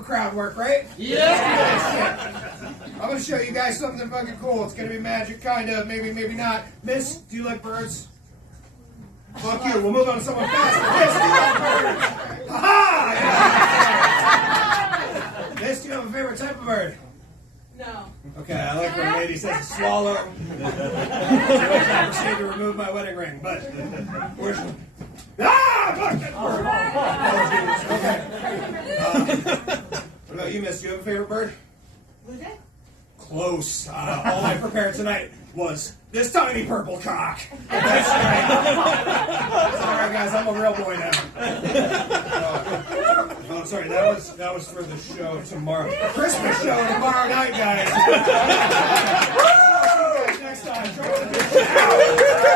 for crowd work, right? Yeah. I'm going to show you guys something fucking cool. It's going to be magic, kind of, maybe, maybe not. Miss, do you like birds? Fuck you. We'll move on to someone faster. Miss, do you like birds? Ha-ha! Yeah. Miss, do you have a favorite type of bird? No. Okay, I like when a lady says swallow. I proceed to remove my wedding ring, but where's fuck that bird! Okay. What about you, Miss? Do you have a favorite bird? Who's that? Close. All I prepared tonight was this tiny purple cock. That's right. Sorry, guys, I'm a real boy now. Oh, sorry, that was for the show tomorrow. Christmas show tomorrow night, guys. Next time.